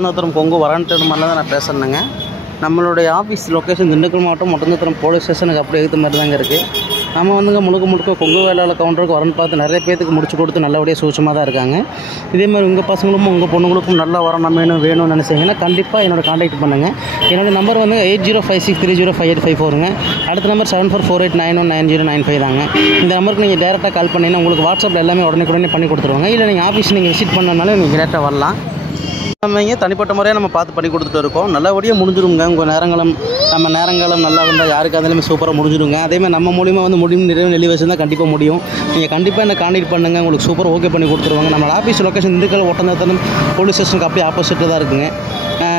ஒட்டஞ்சத்திரம் கொங்கு வரன்ட்டு மாதிரிலாம் தான் நான் பேசுகிறேங்க. நம்மளுடைய ஆஃபீஸ் லொக்கேஷன் திண்டுக்கல் மாவட்டம் ஒட்டஞ்சத்திரம் போலீஸ் ஸ்டேஷனுக்கு அப்படியே எடுத்த மாதிரி தாங்க இருக்குது. நம்ம வந்துங்க முழுக்க கொங்கு வேளாளர் கவுண்டருக்கு வரன்னு பார்த்து நிறைய பேருக்கு முடிச்சு கொடுத்து நல்லபடியாக சூட்சமாக தான் இருக்காங்க. இதேமாதிரி உங்கள் பசங்களும் உங்கள் பொண்ணுங்களுக்கும் நல்லா வரணும் வேணும்னு நினச்சிங்கன்னா கண்டிப்பாக என்னோட காண்டாக்ட் பண்ணுங்கள். என்னோடய நம்பர் வந்து 8056305854ங்க. அடுத்த நம்பர் 7448919095 தாங்க. இந்த நம்பருக்கு நீங்கள் டேரெக்டாக கால் பண்ணிங்கன்னா உங்களுக்கு வாட்ஸ்அப்பில் எல்லாமே உடனே பண்ணி கொடுத்துருவாங்க. இல்லை நீங்கள் ஆஃபீஸ் நீங்கள் விசிட் பண்ணனாலும் நீங்கள் டேரெக்டாக வரலாம். நம்ம இங்கே தனிப்பட்ட முறையாக நம்ம பார்த்து பண்ணி கொடுத்துட்டு இருக்கோம். நல்லபடியாக முடிஞ்சிடுங்க. உங்கள் நேரங்களும் நல்லா இருந்தால் யாருக்கு இருந்தாலுமே சூப்பராக முடிஞ்சிடுங்க. அதேமாதிரி நம்ம மூலிமா வந்து நிறைய நெல்லி வச்சுருந்தால் கண்டிப்பாக முடியும். நீங்கள் கண்டிப்பாக என்ன காண்டாக்ட் பண்ணுங்கள். உங்களுக்கு சூப்பர் ஓகே பண்ணி கொடுத்துருவாங்க. நம்ம office location Dindigul Oddanchatram police ஸ்டேஷனுக்கு அப்படியே ஆப்போசிட்டில் தான் இருக்குங்க.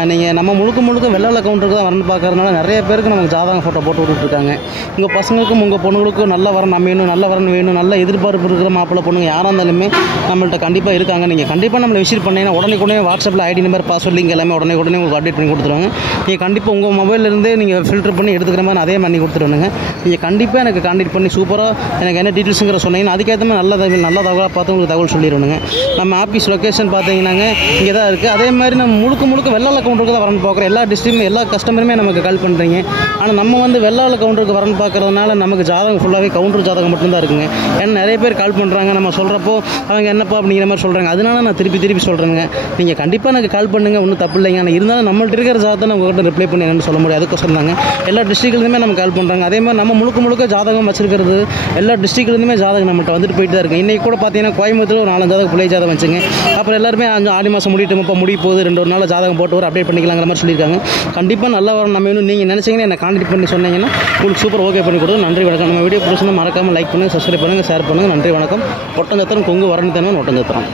நீங்கள் நம்ம முழுக்க வெள்ளாளர் கவுண்டருக்கு தான் வரணும் பார்க்கறதுனால நிறைய பேருக்கு நமக்கு ஜாதகம் ஃபோட்டோ போட்டு விட்டுருக்காங்க. உங்கள் பசங்களுக்கும் உங்கள் பொண்ணுங்களுக்கும் நல்ல வரணும் வேணும் நல்ல எதிர்பார்ப்பு இருக்கிற மாப்பிள்ளை பொண்ணுங்க யாராக இருந்தாலுமே நம்மள்கிட்ட கண்டிப்பாக இருக்காங்க. நீங்கள் கண்டிப்பாக நம்மளை விசிட் பண்ணிங்கன்னா உடனே வாட்ஸ்அப்பில் ஐடி நம்பர் பாஸ்வேர்ட் லிங்க் எல்லாமே உடனே உங்களுக்கு அப்டேட் பண்ணி கொடுத்துருவாங்க. நீங்கள் கண்டிப்பாக உங்கள் மொபைல்லேருந்தே நீங்கள் ஃபில்டர் பண்ணி எடுத்துக்கிற மாதிரி அதே பண்ணி கொடுத்துருவாங்க. நீங்கள் கண்டிப்பாக எனக்கு காண்டாக்ட் பண்ணி சூப்பராக எனக்கு என்ன டீட்டெயில்ஸுங்கிற சொன்னீங்கன்னா அதுக்கேற்ற மாதிரி நல்ல தகவலாக பார்த்து உங்களுக்கு தகவல் சொல்லிடுவாங்க. நம்ம ஆஃபீஸ் லொக்கேஷன் பார்த்தீங்கன்னாங்க இங்கே தான் இருக்குது. அதே மாதிரி நம்ம முழுக்க வெள்ளாளர் கவுண்டருக்கு தான் வரணும் பார்க்குறோம். எல்லா டிஸ்ட்ரிக்டும் எல்லா கஸ்டமருமே நமக்கு கால் பண்ணுறீங்க. ஆனால் நம்ம வந்து வெள்ளாளர் கவுண்டருக்கு வரணும் பார்க்குறதுனால நமக்கு ஜாதகம் ஃபுல்லாகவே கவுண்டர் ஜாதகம் மட்டும்தான் இருக்குங்க. ஏன்னா நிறைய பேர் கால் பண்ணுறாங்க. நம்ம சொல்கிறப்போ அவங்க என்னப்பா அப்படிங்கிற மாதிரி சொல்கிறாங்க. அதனால நான் திருப்பி சொல்கிறேங்க. நீங்கள் கண்டிப்பாக எனக்கு கால் பண்ணுங்கள். ஒன்றும் தப்பு இல்லைங்க. ஆனால் இருந்தாலும் நம்மள்ட்ட இருக்கிற ஜாதகத்தை நம்ம உங்கள்கிட்ட ரிப்ளை பண்ணி என்னன்னு சொல்ல முடியாது. அதுக்கோசரம் தாங்க எல்லா டிஸ்ட்ரிக்ட்லேருந்துமே நம்ம கால் பண்ணுறாங்க. அதே மாதிரி நம்ம முழுக்க ஜாதகம் வச்சிருக்கிறது எல்லா டிஸ்ட்ரிக்ட்லேருந்துமே ஜாதகம் நம்மள்ட்ட வந்துட்டு போயிட்டு தான் இருக்குது. இன்றைக்கி கூட பார்த்தீங்கன்னா கோயம்புத்தூர் ஒரு 4 ஜாதகம் பிள்ளை ஜாதகம் வச்சுங்க. அப்புறம் எல்லாருமே ஆடி மாதம் முடிய போகுது 2 நாள் ஜாதகம் போட்டு ஒரு அப்டேட் பண்ணிக்கலாங்கிற மாதிரி சொல்லியிருக்காங்க. கண்டிப்பாக நல்லா வரும் நம்ம வேணும். நீங்கள் நினச்சிங்கன்னா என்ன காண்டாக்ட் பண்ணி சொன்னீங்கன்னா உங்களுக்கு சூப்பர் ஓகே பண்ணி கொடுத்து. நன்றி வணக்கம். நம்ம வீடியோ பிடிச்சிருந்தா மறக்காமல் லைக் பண்ணுங்கள், சப்ஸ்கிரைப் பண்ணுங்கள், ஷேர் பண்ணுங்கள். நன்றி வணக்கம். ஒட்டஞ்சத்திரம் கொங்கு வரணித்தனம் ஒட்டஞ்சத்திரம்.